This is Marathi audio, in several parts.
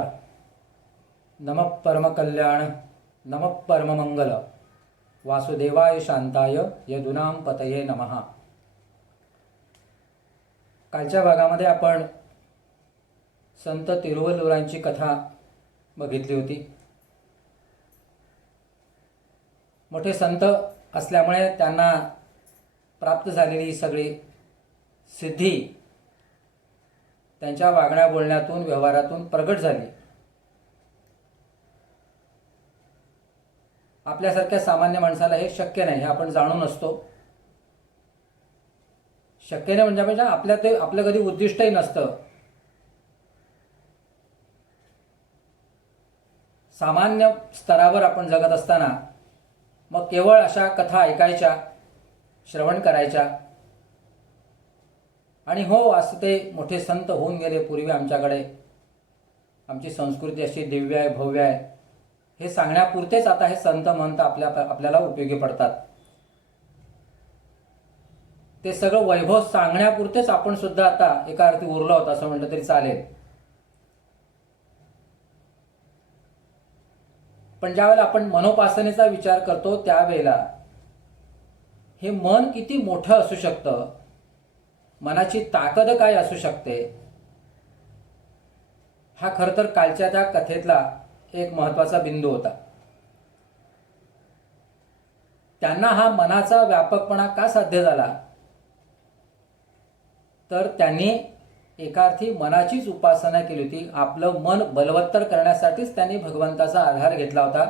नमस्कार. नमः परमकल्याण, नमः परममंगल, वासुदेवाय शांताय यदुनाम पतये नमः. कालच्या भागामध्ये आपण संत तिरुवल्लुवरांची कथा बघितली होती. मोठे संत असल्यामुळे त्यांना प्राप्त झालेली सगळी सिद्धी त्यांच्या वागण्या बोलण्यातून व्यवहारातून प्रगट झाली. आपल्यासारख्या सामान्य माणसाला हे शक्य नाही, हे आपण जाणून असतो. शक्य नाही म्हणजे आपलं कधी उद्दिष्टही नसतं. सामान्य स्तरावर आपण जगत असताना मग केवळ अशा कथा ऐकायच्या, श्रवण करायच्या आणि हो असं ते मोठे संत होऊन गेले पूर्वी आमच्याकडे, आमची संस्कृती अशी दिव्य आहे, भव्य आहे, हे सांगण्यापुरतेच आता हे संत महंत आपल्याला उपयोगी पडतात. ते सगळं वैभव सांगण्यापुरतेच आपण सुद्धा आता एका अर्थी उरलो होता असं म्हटलं तरी चालेल. पण ज्यावेळेला आपण मनोपासनेचा विचार करतो त्यावेळेला हे मन किती मोठं असू शकतं, मनाची ताकद काय असू शकते, हा खरं तर कालच्या त्या कथेतला एक महत्त्वाचा बिंदू होता. त्यांना हा मनाचा व्यापकपणा का साध्य झाला, तर त्यांनी एका अर्थी मनाचीच उपासना केली होती. आपलं मन बलवत्तर करण्यासाठीच त्यांनी भगवंताचा आधार घेतला होता,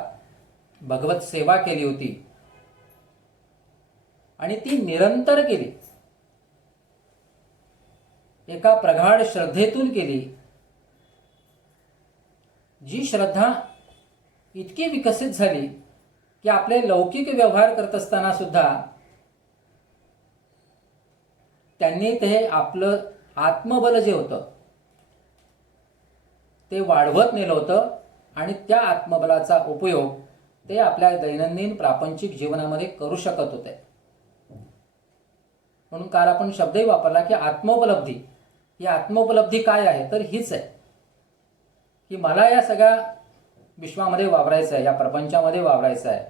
भगवत सेवा केली होती आणि ती निरंतर केली, एका प्रगाढ श्रद्धेतून केली. जी श्रद्धा इतकी विकसित झाली की आपले लौकिक व्यवहार करत असताना सुद्धा त्यांनी ते आपलं आत्मबल जे होतं ते वाढवत नेलं होतं आणि त्या आत्मबलाचा उपयोग ते आपल्या दैनंदिन प्रापंचिक जीवनामध्ये करू शकत होते. म्हणून काल आपण शब्दही वापरला की आत्मोपलब्धी. ही आत्मोपलब्धी काय आहे, तर हीच आहे की मला या सगळ्या विश्वामध्ये वावरायचं आहे, या प्रपंचामध्ये वावरायचं आहे,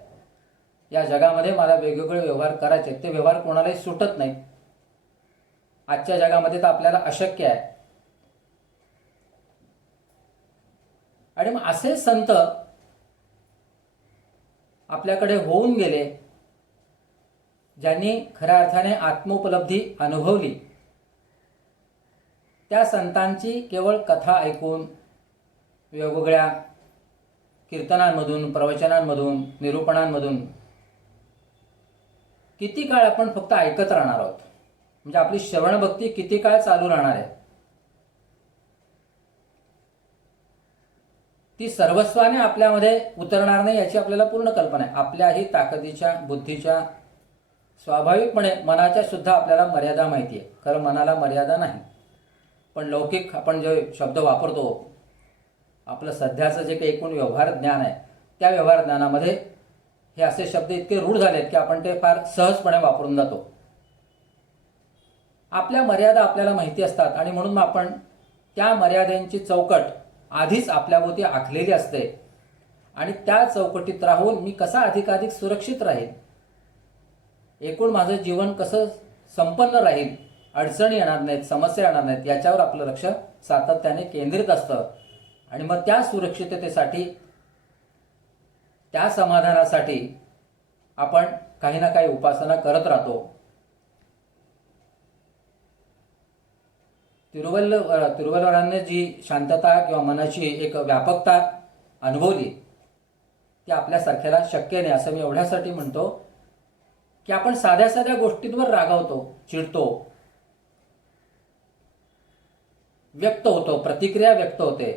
या जगामध्ये मला वेगवेगळे व्यवहार करायचे. ते व्यवहार कोणालाही सुटत नाही. आजच्या जगामध्ये तर आपल्याला अशक्य आहे. आणि मग असे संत आपल्याकडे होऊन गेले ज्यांनी खऱ्या अर्थाने आत्मोपलब्धी अनुभवली. त्या संतांची केवळ कथा ऐकून, वेगवेगळ्या कीर्तनांमधून, प्रवचनांमधून, निरूपणांमधून किती काळ आपण फक्त ऐकत राहणार आहोत, म्हणजे आपली श्रवणभक्ती किती काळ चालू राहणार आहे, ती सर्वस्वाने आपल्यामध्ये उतरणार नाही याची आपल्याला पूर्ण कल्पना आहे. आपल्याही ताकदीच्या, बुद्धीच्या, स्वाभाविकपणे मनाच्या सुद्धा आपल्याला मर्यादा माहिती आहे. खरं मनाला मर्यादा नाही, पण लौकिक आपण जे शब्द वापरतो, आपलं सध्याचं जे काही एकूण व्यवहार ज्ञान आहे त्या व्यवहार ज्ञानामध्ये हे असे शब्द इतके रूढ झालेत की आपण ते फार सहजपणे वापरून जातो. आपल्या मर्यादा आपल्याला माहिती असतात आणि म्हणून आपण त्या मर्यादांची चौकट आधीच आपल्याभोवती आखलेली असते आणि त्या चौकटीत राहून मी कसा अधिकाधिक सुरक्षित राहील, एकूण माझं जीवन कसं संपन्न राहील, अडचणी येणार नाहीत, समस्या येणार नाहीत, याच्यावर आपलं लक्ष सातत्याने केंद्रित असतं. आणि मग त्या सुरक्षिततेसाठी, त्या समाधानासाठी आपण काही ना काही उपासना करत राहतो. तिरुवल्लुवरांनी जी शांतता किंवा मनाची एक व्यापकता अनुभवली ती आपल्यासारख्याला शक्य नाही. असं मी एवढ्यासाठी म्हणतो की आपण साध्या साध्या गोष्टींवर रागावतो, चिडतो, व्यक्त होतो, प्रतिक्रिया व्यक्त होते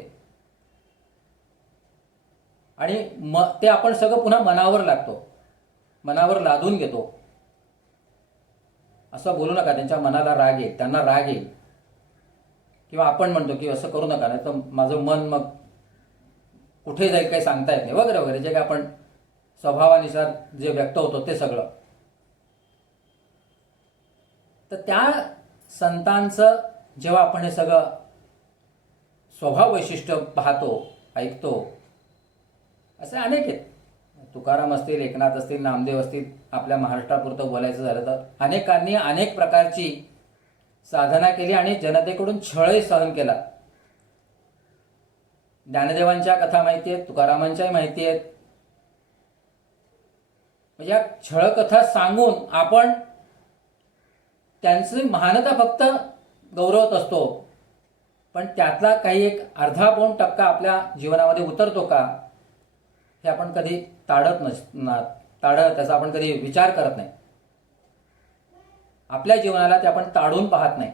आणि ते आपण सगळं पुन्हा मनावर लागतो, मनावर लादून घेतो. असं बोलू नका, त्यांच्या मनाला राग येईल, त्यांना राग येईल, किंवा आपण म्हणतो की असं करू नका नाही तर माझं मन मग कुठे जाईल काही सांगता येत नाही वगैरे वगैरे, जे काही आपण स्वभावानुसार जे व्यक्त होतो ते सगळं. तर त्या संतांचं जेव्हा आपण हे सगळं स्वभाव वैशिष्ट्य पाहतो ऐकतो, असे अनेक आहेत. तुकाराम असतील, एकनाथ असतील, नामदेव असतील, आपल्या महाराष्ट्रापुरतं बोलायचं झालं तर अनेकांनी अनेक प्रकारची साधना केली आणि जनतेकडून छळही सहन केला. ज्ञानदेवांच्या कथा माहिती आहेत, तुकारामांच्याही माहिती आहेत. म्हणजे या छळकथा सांगून आपण त्यांची महानता फक्त गौरवत असतो, पण त्यातला काही एक अर्धा पाऊण टक्का आपल्या जीवनामध्ये उतरतो का हे आपण कधी त्याचा आपण कधी विचार करत नाही. आपल्या जीवनाला ते आपण ताडून पाहत नाही,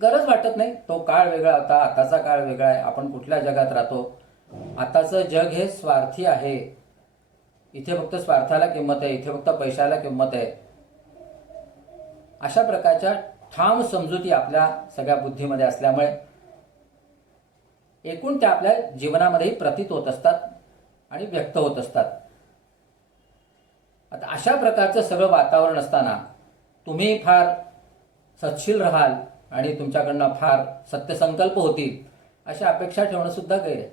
गरज वाटत नाही. तो काळ वेगळा होता, आताचा काळ वेगळा आहे. आपण कुठल्या जगात राहतो? आताचं जग हे स्वार्थी आहे. इथे फक्त स्वार्थाला किंमत आहे, इथे फक्त पैशाला किंमत आहे. अशा प्रकारच्या ठाम समजुती आपल्या सगळ्या बुद्धीमध्ये असल्यामुळे एकूण त्या आपल्या जीवनामध्येही प्रतीत होत असतात आणि व्यक्त होत असतात. आता अशा प्रकारचं सगळं वातावरण असताना तुम्ही फार सत्शील राहाल आणि तुमच्याकडनं फार सत्यसंकल्प होतील अशा अपेक्षा ठेवणं सुद्धा गैर आहे.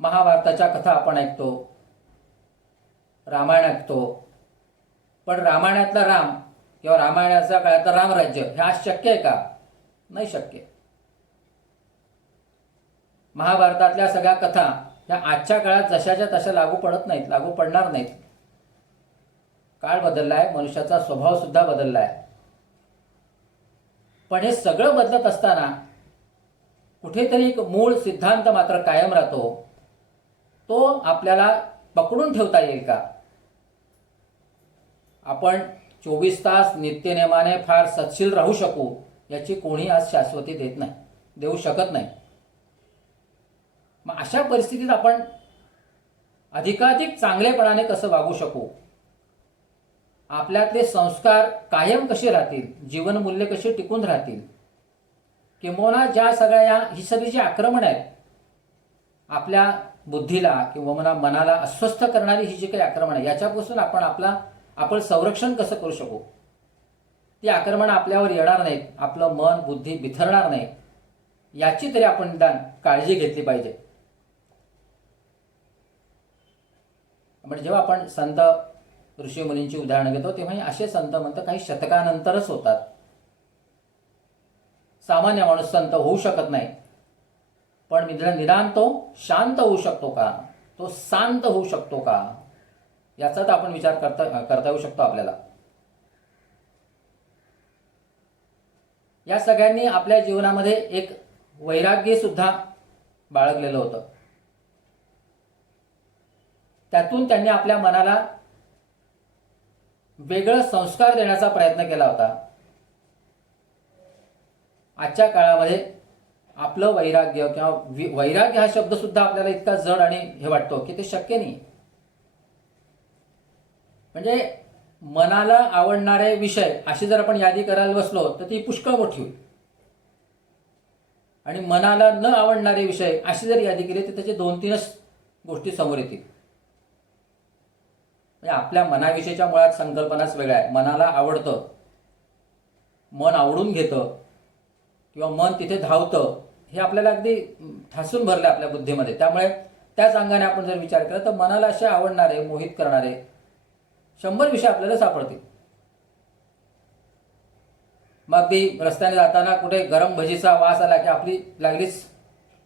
महाभारताच्या कथा आपण ऐकतो, रामायण ऐकतो, पण रामायणातला राम किंवा रामायणाच्या काळातलं रामराज्य हे आज शक्य आहे का? नाही शक्य. महाभारतातल्या सगळ्या कथा ह्या आजच्या काळात जशाच्या तशा लागू पडत नाहीत, लागू पडणार नाहीत. काळ बदलला आहे, मनुष्याचा स्वभाव सुद्धा बदलला आहे. पण हे सगळं बदलत असताना कुठेतरी एक मूळ सिद्धांत मात्र कायम राहतो. तो आपल्याला पकडून ठेवता येईल का? आपण 24 तास नित्यनेमाने फार सत्शील राहू शकू याची कोणी आज शाश्वती देऊ शकत नाही. मग अशा परिस्थितीत आपण अधिकाधिक चांगलेपणाने कसं वागू शकू? आपल्यातले संस्कार कायम कसे राहतील? जीवनमूल्य कशी टिकून राहतील? किंबहुना ज्या सगळ्या ही सगळी जी आक्रमण आहेत आपल्या बुद्धीला किंवा मनाला अस्वस्थ करणारी ही जी काही आक्रमण आहे याच्यापासून आपण संरक्षण कसं करू शकू? ती आक्रमण आपल्यावर येणार नाहीत, आपलं मन बुद्धी बिथरणार नाही याची तरी आपण निदान काळजी घेतली पाहिजे. म्हणजे जेव्हा आपण संत ऋषी मुनींची उदाहरणं घेतो तेव्हा असे संत म्हणतात काही शतकानंतरच होतात. सामान्य माणूस संत होऊ शकत नाही, पण निदान तो शांत होऊ शकतो का? तो शांत होऊ शकतो का? याचा तर आपण विचार करता येऊ शकतो आपल्याला. या सगळ्यांनी आपल्या जीवनामध्ये एक वैराग्य सुद्धा बाळगलेलं होतं. त्यातून त्यांनी आपल्या मनाला वेगळं संस्कार देण्याचा प्रयत्न केला होता. आजच्या काळामध्ये आपलं वैराग्य किंवा वैराग्य हा शब्द सुद्धा आपल्याला इतका जड आणि हे वाटतो की ते शक्य नाही. म्हणजे मनाला आवडणारे विषय अशी जर आपण यादी करायला बसलो तर ती पुष्कळ मोठी होईल, आणि मनाला न आवडणारे विषय अशी जर यादी केली तर त्याचे 2-3च गोष्टी समोर येतील. म्हणजे आपल्या मनाविषयीच्या मुळात संकल्पनाच वेगळ्या आहे. मनाला आवडतं, मन आवडून घेतं किंवा मन तिथे धावतं हे आपल्याला अगदी ठासून भरलं आपल्या बुद्धीमध्ये. त्यामुळे त्याच अंगाने आपण जर विचार केला तर मनाला असे आवडणारे, मोहित करणारे 100 विषय आपल्याला सापडतील. मग अगदी रस्त्याने जाताना कुठे गरम भजीचा वास आला की आपली लागलीच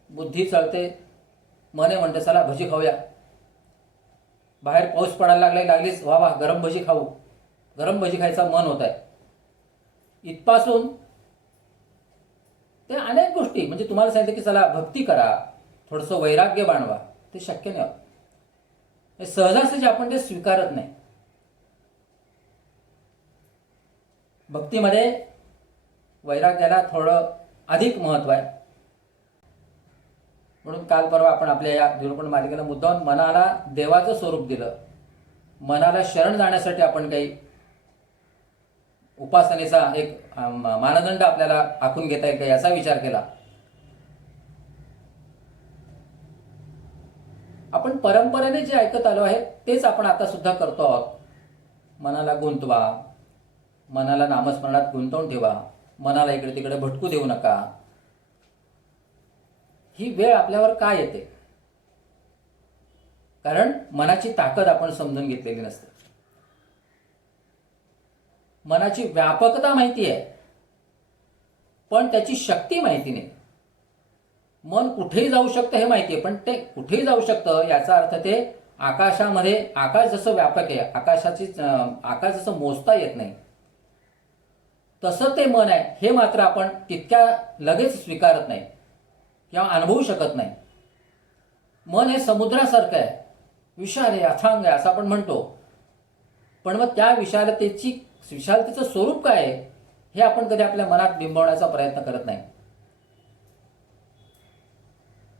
बुद्धी चळते, मने म्हणते चला भजी खाऊया. बाहेर पाऊस पडायला लागलीच वा गरम भजी खाऊ, गरम भजी खायचा मन होत आहे. इथपासून ते अनेक गोष्टी, म्हणजे तुम्हाला सांगितलं की चला भक्ती करा, थोडंसं वैराग्य बाणवा, ते शक्य नाही होत. सहजासहजी आपण ते स्वीकारत नाही. भक्तीमध्ये वैराग्याला थोडं अधिक महत्त्व आहे. म्हणून काल परवा आपण आपल्या या निरूपण मालिकेला मुद्दाम मनाला देवाचं स्वरूप दिलं. मनाला शरण जाण्यासाठी आपण काही उपासनेचा एक मानदंड आपल्याला आखून घेता येईल का याचा विचार केला. आपण परंपरेने जे ऐकत आलो आहे तेच आपण आता सुद्धा करतो आहोत. मनाला गुंतवा, मनाला नामस्मरणात गुंतवून ठेवा, मनाला इकडे तिकडे भटकू देऊ नका. ही वेळ आपल्यावर का येते? कारण मनाची ताकद आपण समजून घेतलेली नसते. मनाची व्यापकता माहिती आहे, पण त्याची शक्ती माहिती नाही. मन कुठेही जाऊ शकतं हे माहिती आहे, पण ते कुठेही जाऊ शकतं याचा अर्थ ते आकाशामध्ये, आकाश जसं व्यापक आहे, आकाश जसं मोजता येत नाही, तसं ते मन आहे हे मात्र आपण तितक्या लगेच स्वीकारत नाही किंवा अनुभवू शकत नाही. मन हे समुद्रासारखं आहे, विशाल आहे, अथांग आहे असं आपण म्हणतो. पण मग त्या विशालतेचं स्वरूप काय आहे हे आपण कधी आपल्या मनात बिंबवण्याचा प्रयत्न करत नाही.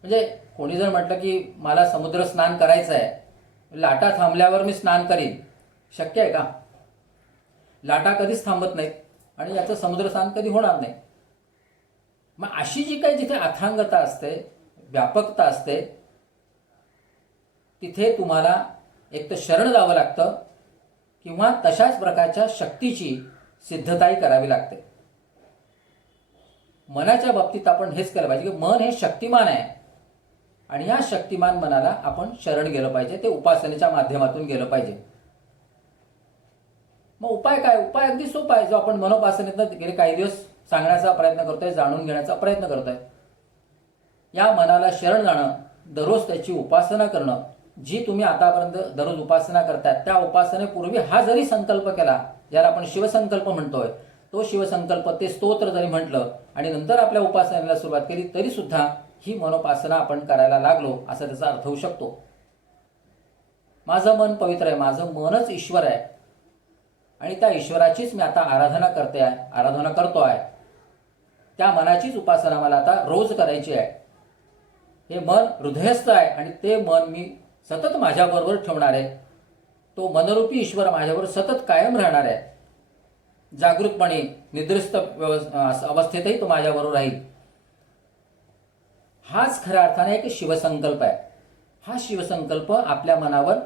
म्हणजे कोणी जर म्हटलं की मला समुद्र स्नान करायचं आहे, लाटा थांबल्यावर मी स्नान करीन, शक्य आहे का? लाटा कधीच थांबत नाहीत आणि याचं समुद्र स्नान कधी होणार नाही. मग अशी जी काही जिथे अथांगता असते, व्यापकता असते, तिथे तुम्हाला एक तर शरण जावं लागतं किंवा तशाच प्रकारच्या शक्तीची सिद्धताही करावी लागते. मनाच्या बाबतीत आपण हेच केलं पाहिजे की मन हे शक्तिमान आहे आणि या शक्तिमान मनाला आपण शरण गेलं पाहिजे, ते उपासनेच्या माध्यमातून गेलं पाहिजे. मग उपाय काय? उपाय अगदी सोपा आहे, जो आपण मनोपासनेतनं गेले काही दिवस सांगण्याचा प्रयत्न करतोय, जाणून घेण्याचा प्रयत्न करतोय. या मनाला शरण जाणं, दररोज त्याची उपासना करणं. जी तुम्ही आतापर्यंत दररोज उपासना करताय त्या उपासनेपूर्वी हा जरी संकल्प केला, ज्याला आपण शिवसंकल्प म्हणतोय, तो शिवसंकल्प, ते स्तोत्र जरी म्हटलं आणि नंतर आपल्या उपासनेला सुरुवात केली तरी सुद्धा ही मनोपासना आपण करायला लागलो असा त्याचा अर्थ होऊ शकतो. माझं मन पवित्र आहे, माझं मनच ईश्वर आहे आणि त्या ईश्वराचीच मी आता आराधना करतोय. त्या मनाचीच उपासना मला आता रोज करायची आहे. हे मन हृदयस्थ आहे आणि ते मन मी सतत माझ्याबरोबर ठेवणार आहे. तो मनरूपी ईश्वर माझ्याबरोबर सतत कायम राहणार आहे. जागृतपणे निद्रिस्त अवस्थेतही तो माझ्याबरोबर राहील. हाच खऱ्या अर्थाने एक शिवसंकल्प आहे. हा शिवसंकल्प आपल्या मनावर,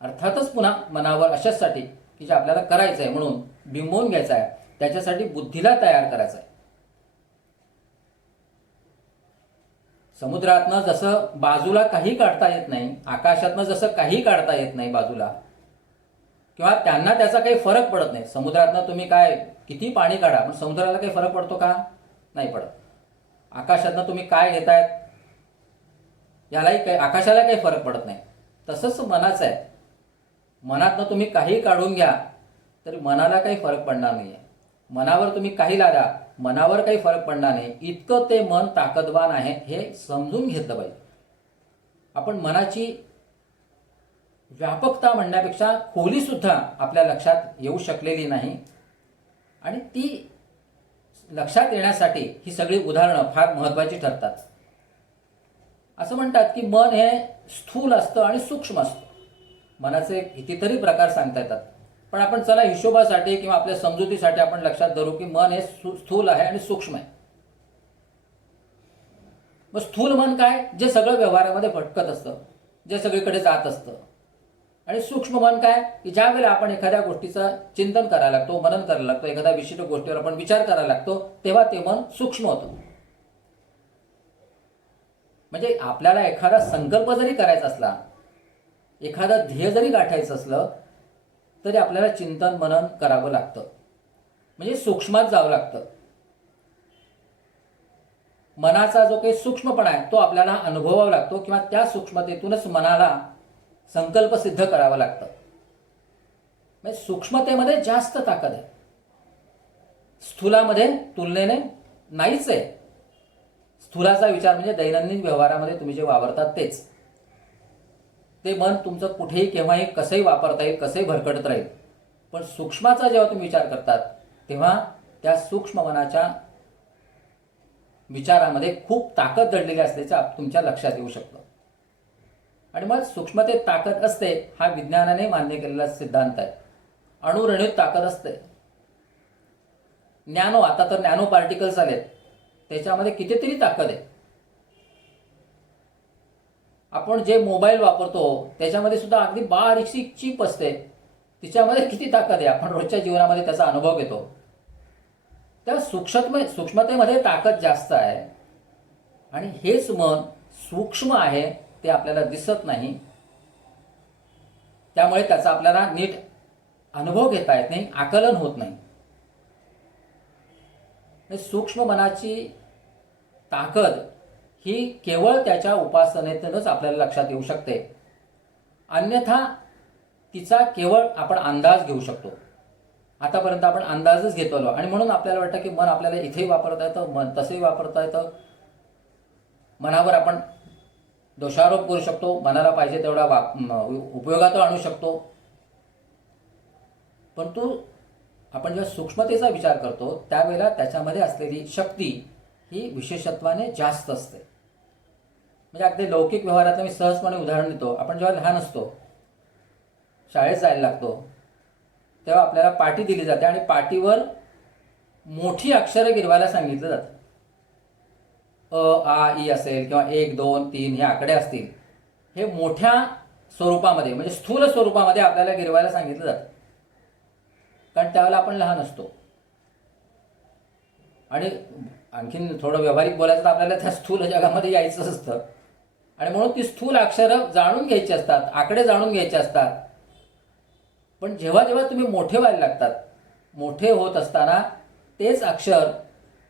अर्थातच पुन्हा मनावर अशासाठी की जे आपल्याला करायचं आहे म्हणून बिंबवून घ्यायचं आहे, त्याच्यासाठी बुद्धीला तयार करायचं आहे. समुद्रातनं जसं बाजूला काही काढता येत नाही, आकाशातनं जसं काही काढता येत नाही बाजूला, किंवा त्यांना त्याचा काही फरक पडत नाही. समुद्रातनं तुम्ही काय किती पाणी काढा, पण समुद्राला काही फरक पडतो का? नाही पडत. आकाशातनं तुम्ही काय घेतायत आकाशाला काही फरक पडत नाही. तसंच मनाचं आहे. मनातनं तुम्ही काही काढून घ्या तरी मनाला काही फरक पडणार नाही. मनावर तुम्ही काही लादा, मनावर काही फरक पडणार नाही. इतकं ते मन ताकदवान आहे हे समजून घेतलं पाहिजे. आपण मनाची व्यापकता म्हणण्यापेक्षा खोली सुद्धा आपल्या लक्षात येऊ शकलेली नाही आणि ती लक्षात येण्यासाठी ही सगळी उदाहरणं फार महत्त्वाची ठरतात. असं म्हणतात की मन हे स्थूल असतं आणि सूक्ष्म असतं. मनाचे कितीतरी प्रकार सांगता येतात, पण आपण चला हिशोबासाठी किंवा आपल्या समजुतीसाठी आपण लक्षात धरू की मन हे स्थूल आहे आणि सूक्ष्म आहे. मग स्थूल मन काय? जे सगळं व्यवहारामध्ये भटकत असतं, जे सगळीकडे जात असतं. आणि सूक्ष्म मन काय? की ज्या वेळेला आपण एखाद्या गोष्टीचं चिंतन करायला लागतो, मनन करायला लागतो, एखाद्या विशिष्ट गोष्टीवर आपण विचार करायला लागतो, तेव्हा ते मन सूक्ष्म होतं. म्हणजे आपल्याला एखादा संकल्प जरी करायचा असला, एखादं ध्येय जरी गाठायचं असलं तरी आपल्याला चिंतन मनन करावं लागतं, म्हणजे सूक्ष्मात जावं लागतं. मनाचा जो काही सूक्ष्मपणा आहे तो आपल्याला अनुभवावा लागतो किंवा त्या सूक्ष्मतेतूनच मनाला संकल्प सिद्ध करावा लागतं. म्हणजे सूक्ष्मतेमध्ये जास्त ताकद आहे, स्थूलामध्ये तुलनेने नाहीच आहे. स्थूलाचा विचार म्हणजे दैनंदिन व्यवहारामध्ये तुम्ही जे वापरतात तेच. ते मन तुमचं कुठेही केव्हाही कसंही वापरता येईल, कसंही भरकटत राहील. पण सूक्ष्माचा जेव्हा तुम्ही विचार करतात तेव्हा त्या सूक्ष्म मनाच्या विचारामध्ये खूप ताकद दडलेली असल्याचं तुमच्या लक्षात येऊ शकतं. आणि मग सूक्ष्मतेत ताकद असते हा विज्ञानाने मान्य केलेला सिद्धांत आहे. अणुरेणूत ताकद असते. आता तर नॅनो पार्टिकल्स आलेत, त्याच्यामध्ये कितीतरी ताकद आहे. आपण जे मोबाईल वापरतो त्याच्यामध्ये सुद्धा अगदी बारीकशी चिप असते, तिच्यामध्ये किती ताकद आहे. आपण रोजच्या जीवनामध्ये त्याचा अनुभव घेतो. त्या सूक्ष्मतेमध्ये ताकद जास्त आहे आणि हेच मन सूक्ष्म आहे, ते आपल्याला दिसत नाही. त्यामुळे त्याचा आपल्याला नीट अनुभव घेता येत नाही, आकलन होत नाही. सूक्ष्म मनाची ताकद ही केवळ त्याच्या उपासनेतूनच आपल्याला लक्षात येऊ शकते. अन्यथा तिचा केवळ आपण अंदाज घेऊ शकतो. आतापर्यंत आपण अंदाजच घेतो आलो आणि म्हणून आपल्याला वाटतं की मन आपल्याला इथेही वापरता येतं, मन तसंही वापरता येतं. मनावर आपण दोषारोप करू शकतो, मनाला पाहिजे तेवढा उपयोगात आणू शकतो. परंतु आपण जेव्हा सूक्ष्मतेचा विचार करतो त्यावेळेला त्याच्यामध्ये असलेली शक्ती ही विशेषत्वाने जास्त असते. म्हणजे अगदी लौकिक व्यवहाराचं मी सहजपणे उदाहरण देतो. आपण जेव्हा लहान असतो, शाळेत जायला लागतो, तेव्हा आपल्याला पाटी दिली जाते आणि पाटीवर मोठी अक्षरं गिरवायला सांगितलं जातं. आ ई असेल किंवा 1 2 3 हे आकडे असतील, हे मोठ्या स्वरूपामध्ये म्हणजे स्थूल स्वरूपामध्ये आपल्याला गिरवायला सांगितलं जातं. कारण त्यावेळेला आपण लहान असतो आणि आणखीन थोडं व्यावहारिक बोलायचं तर आपल्याला त्या स्थूल जगामध्ये यायचं असतं आणि म्हणून ती स्थूल अक्षरं जाणून घ्यायची असतात, आकडे जाणून घ्यायचे असतात. पण जेव्हा जेव्हा तुम्ही मोठे व्हायला लागतात, मोठे होत असताना तेच अक्षर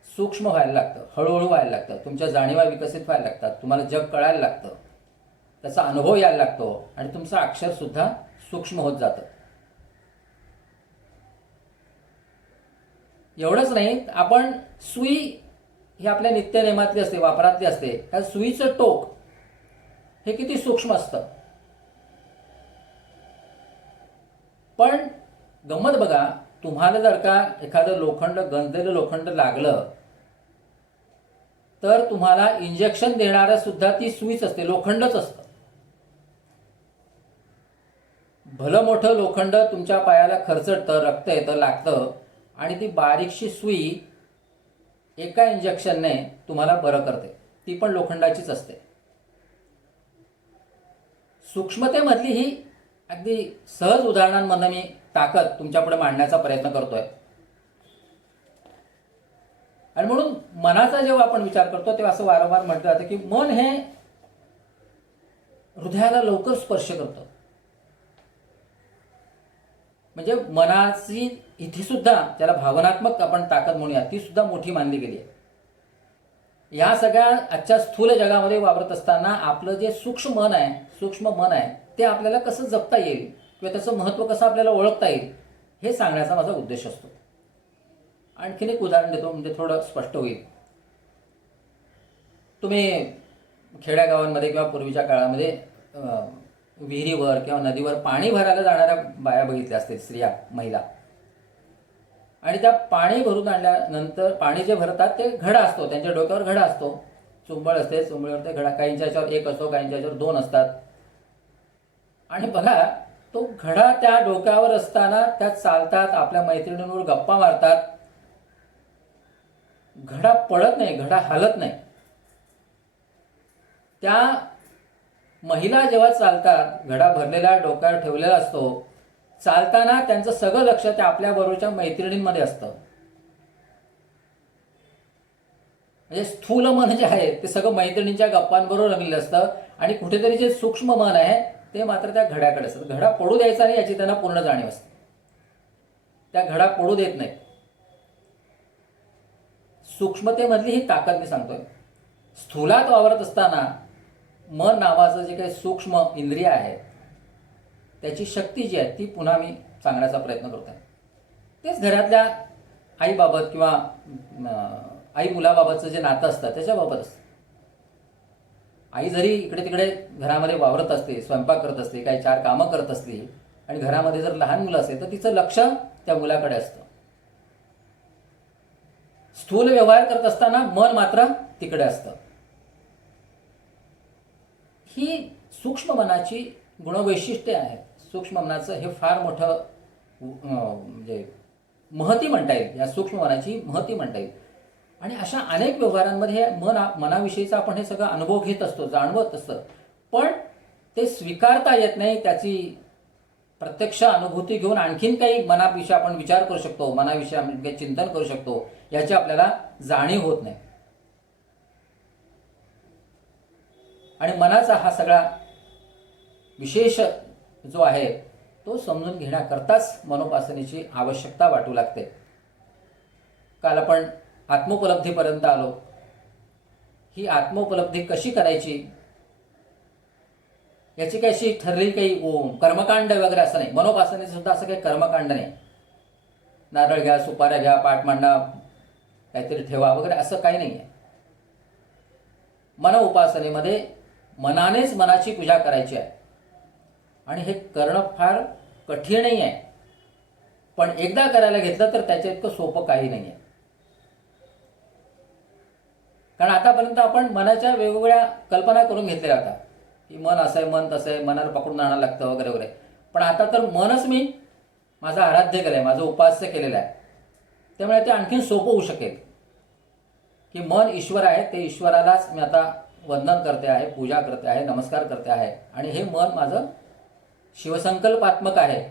सूक्ष्म व्हायला लागतं, हळूहळू व्हायला लागतं. तुमच्या जाणीवा विकसित व्हायला लागतात, तुम्हाला जग कळायला लागतं, त्याचा अनुभव यायला लागतो आणि तुमचं अक्षरसुद्धा सूक्ष्म होत जातं. एवढंच नाही, आपण सुई ही आपल्या नित्यनेमातली असते, वापरातली असते. त्या सुईचं टोक हे किती सूक्ष्म असतं. पण गंमत बघा, तुम्हाला जर का एखादं लोखंड, गंजलेलं लोखंड लागलं तर तुम्हाला इंजेक्शन देणारं सुद्धा ती सुईच असते, लोखंडच असतं. भलं मोठं लोखंड तुमच्या पायाला खरचटतं, रक्त येतं, लागतं आणि ती बारीकशी सुई एका इंजेक्शनने तुम्हाला बरं करते, ती पण लोखंडाचीच असते. सूक्ष्मतेमधली ही अगदी सहज उदाहरणांमधून मी ताकद तुमच्यापुढे मांडण्याचा प्रयत्न करतोय. आणि म्हणून मनाचा जेव्हा आपण विचार करतो तेव्हा असं वारंवार म्हटलं जातं की मन हे हृदयाला लवकर स्पर्श करतं. म्हणजे मनाची इथे सुद्धा, ज्याला भावनात्मक आपण ताकद म्हणूया, ती सुद्धा मोठी मानली गेली आहे. या सगळ्या आजच्या स्थूल जगामध्ये वावरत असताना आपलं जे सूक्ष्म मन आहे ते आपल्याला कसं जपता येईल किंवा त्याचं महत्त्व कसं आपल्याला ओळखता येईल हे सांगण्याचा माझा उद्देश असतो. आणखीन एक उदाहरण देतो म्हणजे थोडं स्पष्ट होईल. तुम्ही खेड्यागावांमध्ये किंवा पूर्वीच्या काळामध्ये विहिरीवर किंवा नदीवर पाणी भरायला जाणाऱ्या बाया बघितल्या असतील, स्त्रिया, महिला. आणि त्या पाणी भरून आणल्यानंतर पाणी जे भरतात ते घडा असतो, त्यांच्या डोक्यावर घडा असतो, चुंबळ असते, चुंबळीवर ते घडा, काहींच्या याच्यावर 1 असतो, काहींच्या याच्यावर 2 असतात. आणि बघा, तो घडा त्या डोक्यावर असताना त्या चालतात, आपल्या मैत्रिणींवर गप्पा मारतात. घडा पडत नाही, घडा हलत नाही. त्या महिला जेव्हा चालतात, घडा भरलेला डोक्यावर ठेवलेला असतो, चालताना त्यांचं सगळं लक्ष त्या आपल्या बरोबरच्या मैत्रिणींमध्ये असतं. म्हणजे स्थूल मन जे आहे ते सगळं मैत्रिणींच्या गप्पांबरोबर रंगलेलं असतं आणि कुठेतरी जे सूक्ष्म मन आहे ते मात्र त्या घड्याकडे असतं. घडा पडू द्यायचा नाही याची त्यांना पूर्ण जाणीव असते. त्या घडा पडू देत नाहीत. सूक्ष्मतेमधली ही ताकद मी सांगतोय. स्थूलात वावरत असताना मन नावाचं जे काही सूक्ष्म इंद्रिय आहे त्याची शक्ती जी आहे ती पुन्हा मी सांगण्याचा प्रयत्न करतोय. तेच घरातल्या आईबाबत किंवा आई मुलाबाबतचं जे नातं असतं त्याच्याबाबत असतं. आई जरी इकडे तिकडे घरामध्ये वावरत असते, स्वयंपाक करत असते, काही 4 कामं करत असते आणि घरामध्ये जर लहान मुलं असेल तर तिचं लक्ष त्या मुलाकडे असतं. स्थूल व्यवहार करत असताना मन मात्र तिकडे असतं. ही सूक्ष्म मनाची गुणवैशिष्ट्ये आहेत. सूक्ष्म मनाचं हे फार मोठं म्हणजे महती म्हणता येईल, या सूक्ष्म मनाची महती म्हणता येईल. आणि अशा अनेक व्यवहारांमध्ये मनाविषयीचा आपण हे सगळं अनुभव घेत असतो, जाणवत असतं, पण ते स्वीकारता येत नाही. त्याची प्रत्यक्ष अनुभूती घेऊन आणखीन काही मनाविषयी आपण विचार करू शकतो, मनाविषयी आपण काही चिंतन करू शकतो, याची आपल्याला जाणीव होत नाही. आणि मनाचा हा सगळा विशेष जो आहे तो समजून घेण्याकरताच मनोपासनेची आवश्यकता वाटू लागते. काल आपण आत्मोपलब्धीपर्यंत आलो. ही आत्मोपलब्धी कशी करायची याची काही अशी ठरलेली काही कर्मकांड वगैरे असं नाही. मनोपासनेचं सुद्धा असं काही कर्मकांड नाही. नारळ घ्या, सुपाऱ्या घ्या, पाठ मांडा, काहीतरी ठेवा वगैरे असं काही नाही आहे. मन उपासनेमध्ये मनानेच मनाची पूजा करायची आहे आणि हे करणं फार कठीणही आहे. पण एकदा करायला घेतलं तर त्याच्या इतकं सोपं काही नाही आहे. कारण आतापर्यंत आपण मनाच्या वेगवेगळ्या कल्पना करून घेतलेल्या होत्या की मन असं आहे, मन तसं आहे, मनाला पकडून आणायला लागतं वगैरे वगैरे. पण आता तर मनच मी माझं आराध्य केलं आहे, माझं उपास्य केलेलं आहे. त्यामुळे ते आणखीन सोपं होऊ शकेल की मन ईश्वर आहे, ते ईश्वरालाच मी आता वंदन करते आहे, पूजा करते आहे, नमस्कार करते आहे. आणि हे मन माझं शिवसंकल्पात्मक आहे,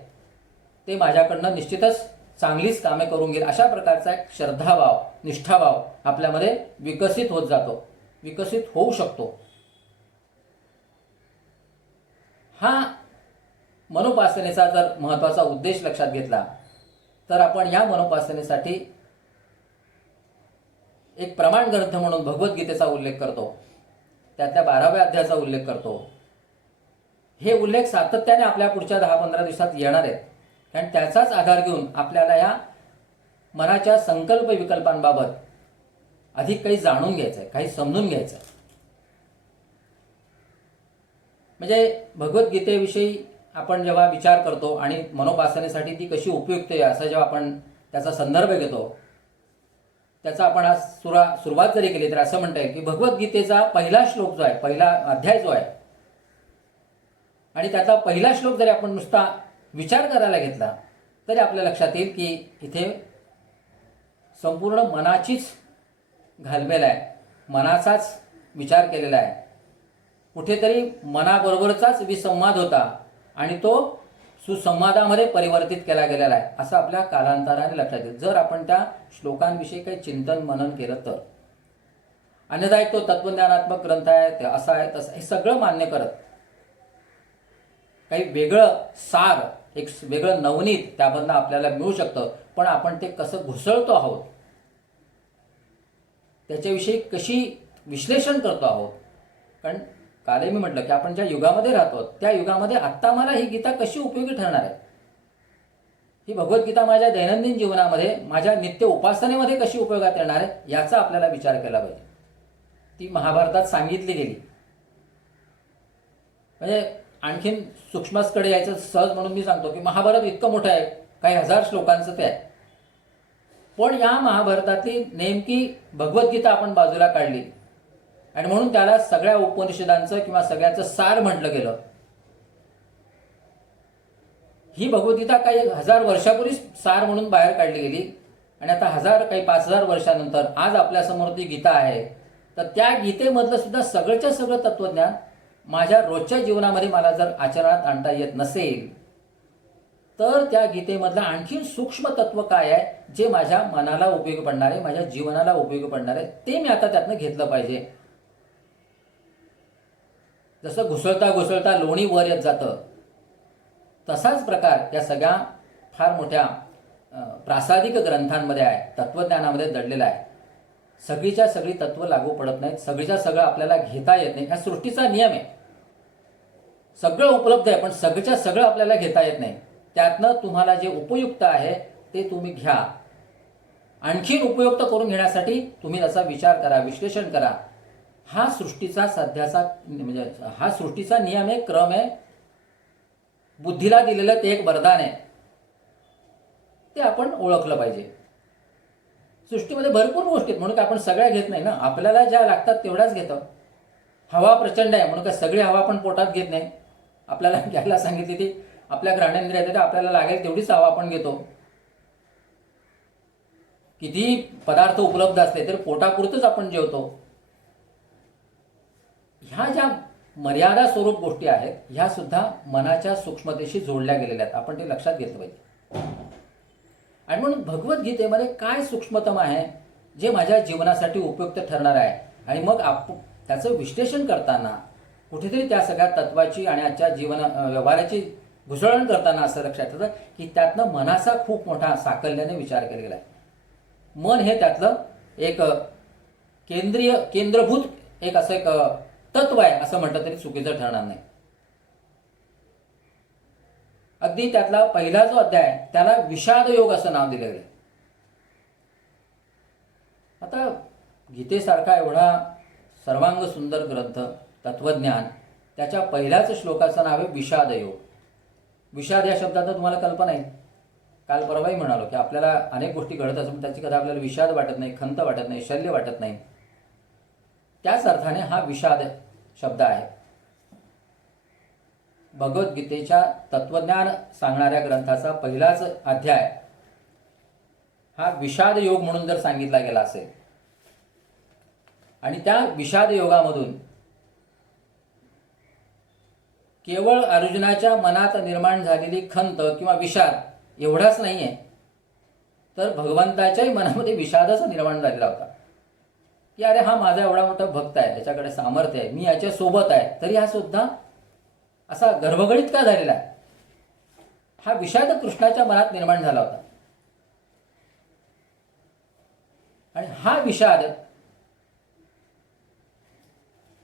ते माझ्याकडनं निश्चितच चांगलीच कामे करून घेईल. अशा प्रकारचा एक श्रद्धाभाव, निष्ठाभाव आपल्यामध्ये विकसित होत जातो, विकसित होऊ शकतो. हा मनोपासनेचा जर महत्त्वाचा उद्देश लक्षात घेतला तर आपण या मनोपासनेसाठी एक प्रमाण ग्रंथ म्हणून भगवद्गीतेचा उल्लेख करतो, त्यातल्या 12व्या अध्यायाचा उल्लेख करतो. हे उल्लेख सातत्याने आपल्या पुढच्या 10-15 दिवसात येणार आहेत. कारण त्याचाच आधार घेऊन आपल्याला या मनाच्या संकल्प विकल्पांबाबत अधिक काही जाणून घ्यायचं आहे, काही समजून घ्यायचं आहे. म्हणजे भगवद्गीतेविषयी आपण जेव्हा विचार करतो आणि मनोपासनेसाठी ती कशी उपयुक्त आहे असं जेव्हा आपण त्याचा संदर्भ घेतो, त्याचा आपण आज सुरुवात जरी केली तर असं म्हणता येईल की भगवद्गीतेचा पहिला श्लोक जो आहे, पहिला अध्याय जो आहे आणि त्याचा पहिला श्लोक जरी आपण नुसता विचार करायला घेतला तरी आपल्या लक्षात येईल की इथे संपूर्ण मनाचीच घालमेल आहे, मनाचाच विचार केलेला आहे. कुठेतरी मनाबरोबरचाच विसंवाद होता आणि तो सुसंवादामध्ये परिवर्तित केला गेलेला आहे असं आपल्या कालांतराने लक्षात येईल जर आपण त्या श्लोकांविषयी काही चिंतन मनन केलं तर. अन्यथा एक तो तत्वज्ञानात्मक ग्रंथ आहे, ते असं आहे तसं, हे सगळं मान्य करत काही वेगळं सार, एक वेगळं नवनीत त्यामधनं आपल्याला मिळू शकतं. पण आपण ते कसं घुसळतो आहोत, त्याच्याविषयी कशी विश्लेषण करतो आहोत. कारण कालही मी म्हटलं की आपण ज्या युगामध्ये राहतो त्या युगामध्ये आत्ता मला ही गीता कशी उपयोगी ठरणार आहे, ही भगवद्गीता माझ्या दैनंदिन जीवनामध्ये, माझ्या नित्य उपासनेमध्ये कशी उपयोगात येणार आहे याचा आपल्याला विचार केला पाहिजे. ती महाभारतात सांगितली गेली. म्हणजे आणखीन सूक्ष्मकडे यायचं सहज म्हणून मी सांगतो की महाभारत इतकं मोठं आहे, काही हजार श्लोकांचं ते आहे. पण या महाभारतातली नेमकी भगवद्गीता आपण बाजूला काढली आणि म्हणून त्याला सगळ्या उपनिषदांचं किंवा सगळ्याचं सार म्हटलं गेलं. ही भगवद्गीता काही 1000 वर्षापूर्वी सार म्हणून बाहेर काढली गेली आणि आता 5000 वर्षानंतर आज आपल्यासमोर ती गीता आहे. तर त्या गीतेमधलं सुद्धा सगळंच्या सगळं तत्वज्ञान माझ्या रोजच्या जीवनामध्ये मला जर आचरणात आणता येत नसेल तर त्या गीतेमधलं आणखी सूक्ष्म तत्व काय आहे जे माझ्या मनाला उपयोगी पडणार आहे, माझ्या जीवनाला उपयोगी पडणार आहे, ते मी आता त्यातनं घेतलं पाहिजे. जसं घुसळता घुसळता लोणी वर येत जातं तसाच प्रकार या सगळ्या फार मोठ्या प्रासादिक ग्रंथांमध्ये आहे, तत्वज्ञानामध्ये दडलेला आहे. सगळीच्या सगळी तत्व लागू पडत नाहीत, सगळीच्या सगळं आपल्याला घेता येत नाही. हा सृष्टीचा नियम आहे. सगळं उपलब्ध आहे पण सगळीच्या सगळं आपल्याला घेता येत नाही. त्यातनं तुम्हाला जे उपयुक्त आहे ते तुम्ही घ्या. आणखीन उपयुक्त करून घेण्यासाठी तुम्ही त्याचा विचार करा, विश्लेषण करा. हा सृष्टीचा सध्याचा म्हणजे हा सृष्टीचा नियम आहे, क्रम आहे. बुद्धीला दिलेलं ते एक वरदान आहे, ते आपण ओळखलं पाहिजे. सृष्टीमध्ये भरपूर गोष्टी आहेत म्हणून काय आपण सगळ्या घेत नाही ना, आपल्याला ज्या लागतात तेवढ्याच घेतो. हवा प्रचंड आहे म्हणून काय सगळी हवा आपण पोटात घेत नाही. आपल्याला घ्यायला सांगितली ती आपल्या घ्राणेंद्रिय आहे, आपल्याला लागेल तेवढीच हवा आपण घेतो. किती पदार्थ उपलब्ध असले तर पोटापुरतच आपण जेवतो. ह्या ज्या मर्यादा स्वरूप गोष्टी आहेत ह्या सुद्धा मनाच्या सूक्ष्मतेशी जोडल्या गेलेल्या आहेत, आपण ते लक्षात घेतलं पाहिजे. आणि म्हणून भगवद्गीतेमध्ये काय सूक्ष्मतम आहे जे माझ्या जीवनासाठी उपयुक्त ठरणार आहे आणि मग त्याचं विश्लेषण करताना कुठेतरी त्या सगळ्या तत्वाची आणि आजच्या जीवन व्यवहाराची घुसळण करताना असं लक्षात येतं की त्यातनं मनाचा खूप मोठा साकल्याने विचार केलेला आहे. मन हे त्यातलं एक केंद्रभूत एक असं एक तत्व आहे असं म्हटलं तरी चुकीचं ठरणार नाही. अगदी त्यातला पहिला जो अध्याय आहे त्याला विषाद योग असं नाव दिलं गेलं. आता गीतेसारखा एवढा सर्वांग सुंदर ग्रंथ तत्वज्ञान, त्याच्या पहिल्याच श्लोकाचं नाव आहे विषाद योग. विषाद या शब्दात तुम्हाला कल्पना आहे. काल परवाही म्हणालो की आपल्याला अनेक गोष्टी घडत असून त्याची कथा आपल्याला विषाद वाटत नाही, खंत वाटत नाही, शल्य वाटत नाही. त्याच अर्थाने हा विषाद शब्द आहे. भगवद्गीतेच्या तत्वज्ञान सांगणाऱ्या ग्रंथाचा पहिलाच अध्याय हा विषाद योग म्हणून जर सांगितला गेला असेल आणि त्या विषाद योगामधून केवळ अर्जुनाच्या मनात निर्माण झालेली खंत किंवा विषाद एवढाच नाहीये, तर भगवंताच्याही मनामध्ये विषादच निर्माण झालेला होता की अरे हा माझा एवढा मोठा भक्त आहे, याच्याकडे सामर्थ्य आहे, मी याच्या सोबत आहे, तरी हा सुद्धा असा गर्भगडीत का झालेला आहे. हा विषाद कृष्णाच्या मनात निर्माण झाला होता. आणि हा विषाद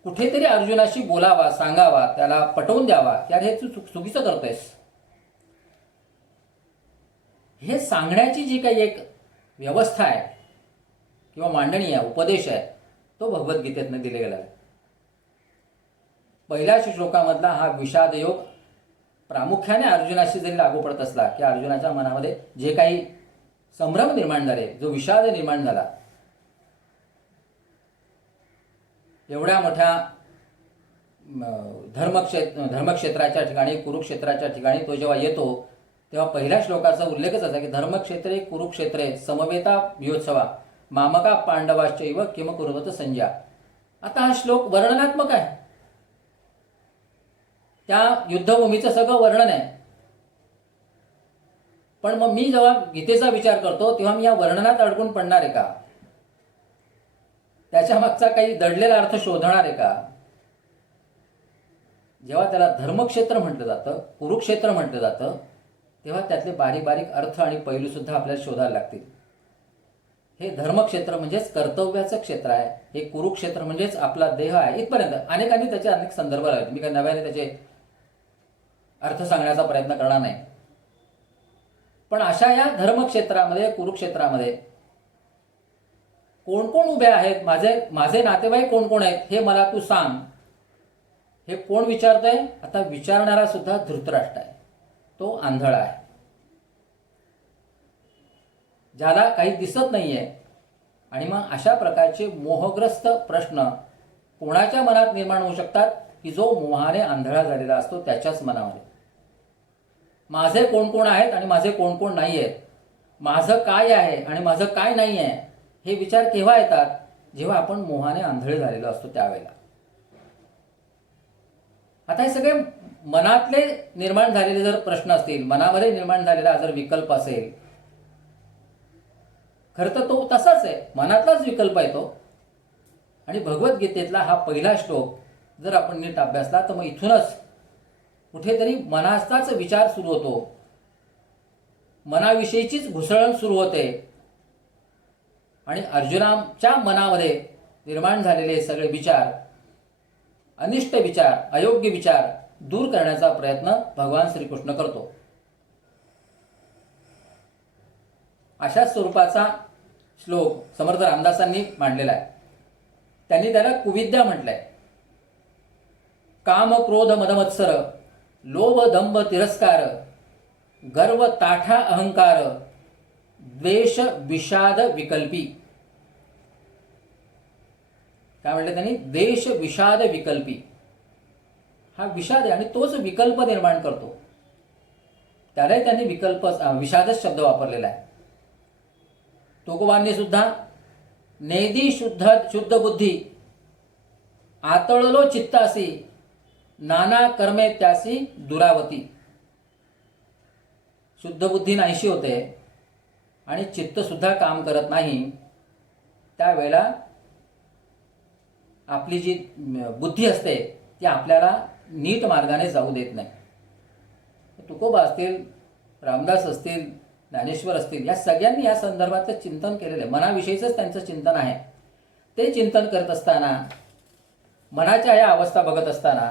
कुठेतरी अर्जुनाशी बोलावा, सांगावा, त्याला पटवून द्यावा की अरे हे तू चुकीचं करतोयस. हे सांगण्याची जी काही एक व्यवस्था आहे किंवा मांडणी आहे, उपदेश आहे, तो भगवद्गीतेतनं दिला गेला आहे. पहिल्या श्लोकामधला हा विषाद योग प्रामुख्याने अर्जुनाशी जरी लागू पडत असला की अर्जुनाच्या मनामध्ये जे काही संभ्रम निर्माण झाले, जो विषाद निर्माण झाला, एवढ्या मोठ्या धर्मक्षेत्राच्या ठिकाणी, कुरुक्षेत्राच्या ठिकाणी तो जेव्हा येतो तेव्हा पहिल्या श्लोकाचा उल्लेखच असा की धर्मक्षेत्रे कुरुक्षेत्रे समवेता योत्सवा मामका पांडवाश्चैव किम कुर्वत संजय. आता हा श्लोक वर्णनात्मक आहे, त्या युद्धभूमीचं सगळं वर्णन आहे. पण मग मी जेव्हा गीतेचा विचार करतो तेव्हा मी या वर्णनात अडकून पडणार आहे का? त्याच्या मागचा काही दडलेला अर्थ शोधणार आहे का? जेव्हा त्याला धर्मक्षेत्र म्हटलं जातं, कुरुक्षेत्र म्हटलं जातं, तेव्हा त्यातले बारीक बारीक अर्थ आणि पैलू सुद्धा आपल्याला शोधायला लागतील. हे धर्मक्षेत्र म्हणजेच कर्तव्याचं क्षेत्र आहे, हे कुरुक्षेत्र म्हणजेच आपला देह आहे. इथपर्यंत अनेकांनी त्याचे अनेक संदर्भ आहेत. मी काही नव्याने त्याचे अर्थ सांगण्याचा प्रयत्न करणार नाही. पण अशा या धर्मक्षेत्रामध्ये, कुरुक्षेत्रामध्ये कोण कोण उभे आहेत, माझे नातेवाईक कोण कोण आहेत हे मला तू सांग. हे कोण विचारतंय? आता विचारणारा सुद्धा धृतराष्ट्र आहे. तो आंधळा आहे, ज्याला काही दिसत नाहीये. आणि मग अशा प्रकारचे मोहग्रस्त प्रश्न कोणाच्या मनात निर्माण होऊ शकतात की जो मोहाने आंधळा झालेला असतो त्याच्याच मनामध्ये. माझे कोण कोण आहेत आणि माझे कोण कोण नाही आहेत, माझं काय आहे आणि माझं काय नाही आहे, हे विचार केव्हा येतात? जेव्हा आपण मोहाने आंधळे झालेलो असतो त्यावेळेला. आता हे सगळे मनातले निर्माण झालेले जर प्रश्न असतील, मनामध्ये निर्माण झालेला जर विकल्प असेल, खरं तर तो तसाच आहे, मनातलाच विकल्प आहे तो. आणि भगवद्गीतेतला हा पहिला श्लोक जर आपण नीट अभ्यासला तर मग इथूनच कुठेतरी मनाचाच विचार सुरू होतो, मनाविषयीचीच घुसळण सुरू होते. आणि अर्जुनाच्या मनामध्ये निर्माण झालेले सगळे विचार, अनिष्ट विचार, अयोग्य विचार दूर करण्याचा प्रयत्न भगवान श्रीकृष्ण करतो. अशा स्वरूपाचा श्लोक समर्थ रामदासांनी मांडलेला आहे. त्यांनी त्याला कुविद्या म्हटलंय. काम क्रोध मदमत्सर लोभ दंभ तिरस्कार गर्व ताठा अहंकार द्वेष विषाद विकल्पी. काय म्हटलं त्यांनी? द्वेष विषाद विकल्पी. हा विषाद आहे आणि तोच विकल्प निर्माण करतो. त्यालाही त्यांनी विषादच शब्द वापरलेला आहे. तुकोबांनी सुद्धा नेदी शुद्ध बुद्धी आतळलो चित्तासी नाना कर्मे त्यासी दुरावती. शुद्ध बुद्धी नाहीशी होते आणि चित्त सुद्धा काम करत नाही. त्यावेळेला आपली जी बुद्धी असते ती आपल्याला नीट मार्गाने जाऊ देत नाही. तुकोबा असतील, रामदास असतील, ज्ञानेश्वर असतील, या सगळ्यांनी या संदर्भातलं चिंतन केलेलं आहे. मनाविषयीचंच त्यांचं चिंतन आहे. ते चिंतन करत असताना, मनाच्या या अवस्था बघत असताना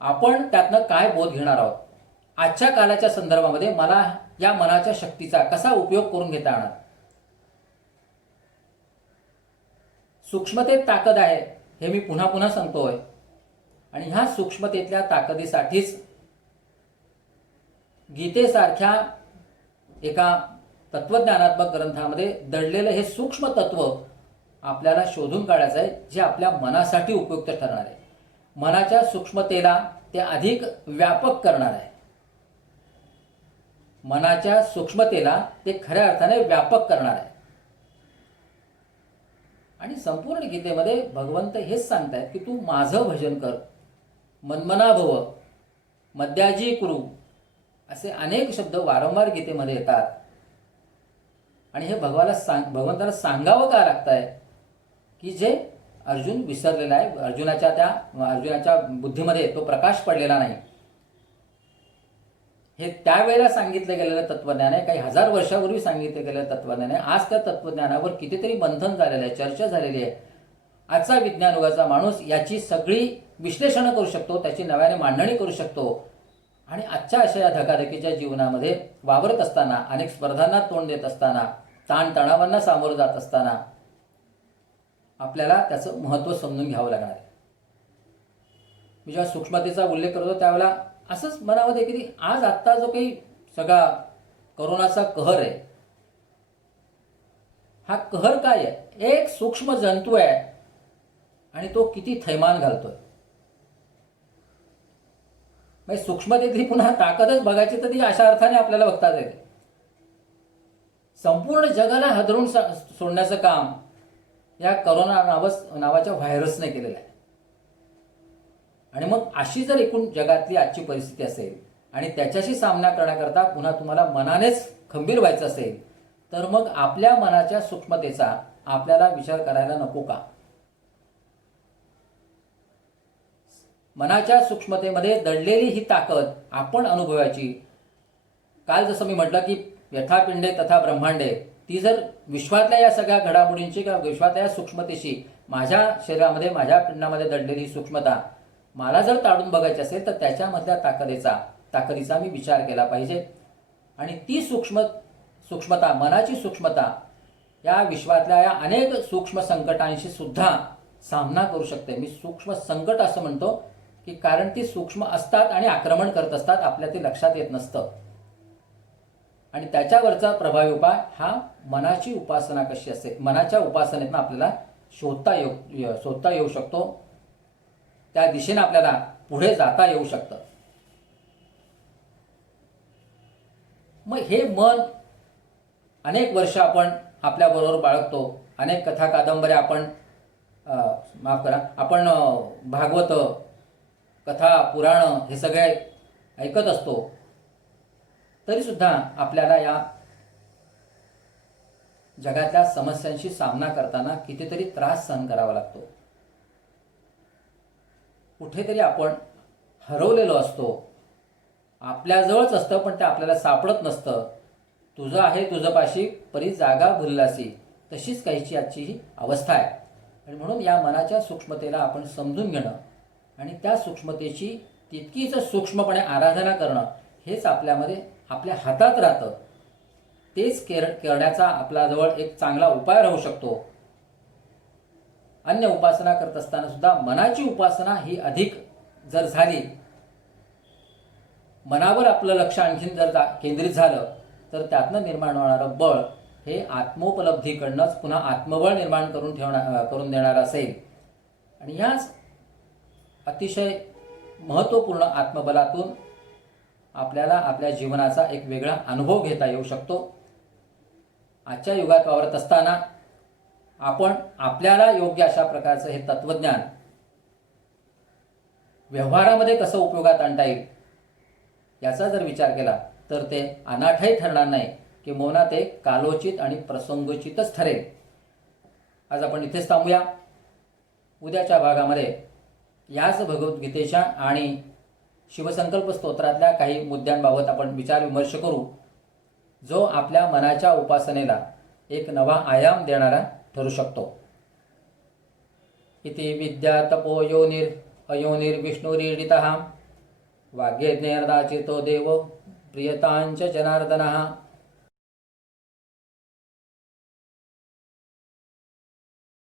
आपण त्यातनं काय बोध घेणार आहोत? आजच्या कालाच्या संदर्भामध्ये मला या मनाच्या शक्तीचा कसा उपयोग करून घेता येणार? सूक्ष्मतेत ताकद आहे हे मी पुन्हा पुन्हा सांगतोय. आणि ह्या सूक्ष्मतेतल्या ताकदीसाठीच गीतेसारख्या एका तत्वज्ञानात्मक ग्रंथामध्ये दडलेलं हे सूक्ष्म तत्व आपल्याला शोधून काढायचं आहे, जे आपल्या मनासाठी उपयुक्त ठरणार आहे. मनाच्या सूक्ष्मतेला ते अधिक व्यापक करणार आहे. मनाच्या सूक्ष्मतेला ते खऱ्या अर्थाने व्यापक करणार आहे. आणि संपूर्ण गीतेमध्ये भगवंत हेच सांगतायत की तू माझं भजन कर, मन्मना भव, मद्याजी कुरु, असे अनेक शब्द वारंवार गीतेमध्ये येतात. आणि हे भगवंताला सांगावं का लागतंय की जे अर्जुन विसरलेला आहे, अर्जुनाच्या बुद्धीमध्ये तो प्रकाश पडलेला नाही. हे त्यावेळेला सांगितलं गेलेलं तत्वज्ञान आहे, काही हजार वर्षापूर्वी सांगितलं गेलेलं तत्वज्ञान आहे. आज त्या तत्वज्ञानावर कितीतरी मंथन झालेलं आहे, चर्चा झालेली आहे. आजचा विज्ञान युगाचा माणूस याची सगळी विश्लेषणं करू शकतो, त्याची नव्याने मांडणी करू शकतो. आणि आजच्या अशा या धकाधकीच्या जीवनामध्ये वावरत असताना, अनेक स्पर्धांना तोंड देत असताना, ताणतणावांना सामोरं जात असताना आपल्याला त्याचं महत्त्व समजून घ्यावं लागणार आहे. मी जेव्हा सूक्ष्मतेचा उल्लेख करतो त्यावेळेला असंच मनामध्ये की आज आत्ता जो काही सगळा करोनाचा कहर आहे, हा कहर काय आहे? एक सूक्ष्म जंतू आहे आणि तो किती थैमान घालतोय. म्हणजे सूक्ष्मतेतली पुन्हा ताकदच बघायची तर ती अशा अर्थाने आपल्याला बघता येते. संपूर्ण जगाला हादरून सोडण्याचं काम या करोना नावाच्या व्हायरसने केलेलं आहे. आणि मग अशी जर एकूण जगातली आजची परिस्थिती असेल आणि त्याच्याशी सामना करण्याकरता पुन्हा तुम्हाला मनानेच खंबीर व्हायचं असेल, तर मग आपल्या मनाच्या सूक्ष्मतेचा आपल्याला विचार करायला नको का? मनाच्या सूक्ष्मतेमध्ये दडलेली ही ताकद आपण अनुभवायची. काल जसं मी म्हटलं की यथा पिंडे तथा ब्रह्मांडे, ती जर विश्वातल्या या सगळ्या घडामोडींची किंवा विश्वातल्या या सूक्ष्मतेशी, माझ्या शरीरामध्ये, माझ्या पिंडामध्ये दडलेली ही सूक्ष्मता मला जर ताडून बघायची असेल तर त्याच्यामधल्या ताकदीचा मी विचार केला पाहिजे. आणि ती सूक्ष्मता, मनाची सूक्ष्मता या विश्वातल्या या अनेक सूक्ष्म संकटांशी सुद्धा सामना करू शकते. मी सूक्ष्म संकट असं म्हणतो की कारण ती सूक्ष्म असतात आणि आक्रमण करत असतात, आपल्या ते लक्षात येत नसतं. आणि त्याच्यावरचा प्रभावी उपाय हा मनाची उपासना कशी असते, मनाच्या उपासनेतनं आपल्याला शोधता येऊ शकतो. त्या दिशेने आपल्याला पुढे जाता येऊ शकतं. मग हे मन अनेक वर्ष आपण आपल्याबरोबर बाळगतो. अनेक कथा कादंबऱ्या आपण भागवत, कथा, पुराण हे सगळे ऐकत असतो. तरी सुद्धा आपल्याला या जगातल्या समस्यांशी सामना करताना कितीतरी त्रास सहन करावा लागतो. कुठेतरी आपण हरवलेलो असतो. आपल्याजवळच असतं पण ते आपल्याला सापडत नसतं. तुझं आहे तुझपाशी परी जागा भुललासी, तशीच काहीची आजची ही अवस्था आहे. आणि म्हणून या मनाच्या सूक्ष्मतेला आपण समजून घेणं आणि त्या सूक्ष्मतेची तितकीच सूक्ष्मपणे आराधना करणं हेच आपल्या हातात राहतं. तेच करण्याचा आपल्याजवळ एक चांगला उपाय राहू शकतो. अन्य उपासना करत असताना सुद्धा मनाची उपासना ही अधिक जर झाली, मनावर आपलं लक्ष आणखीन जर केंद्रित झालं तर त्यातनं निर्माण होणारं बळ हे आत्मोपलब्धीकडनंच पुन्हा आत्मबळ निर्माण करून देणारं असेल. आणि ह्याच अतिशय महत्त्वपूर्ण आत्मबलातून आपल्याला आपल्या जीवनाचा एक वेगळा अनुभव घेता येऊ शकतो. आजच्या युगात वावरत असताना आपण आपल्याला योग्य अशा प्रकारचं हे तत्वज्ञान व्यवहारामध्ये कसं उपयोगात आणता येईल याचा जर विचार केला तर ते अनाठही ठरणार नाही, किंबहुना ते कालोचित आणि प्रसंगोचितच ठरेल. आज आपण इथेच थांबूया. उद्याच्या भागामध्ये याच भगवद्गीतेच्या आणि शिवसंकल्प स्तोत्रातल्या काही मुद्द्यांबाबत आपण विचार विमर्श करू, जो आपल्या मनाच्या उपासनेला एक नवा आयाम देणारा ठरू शकतो. इति विद्या तपो योनिर अयोनिर्विष्णुरीडितः वाग्यज्ञेर्दाचितो देवो प्रियतांच जनार्दनः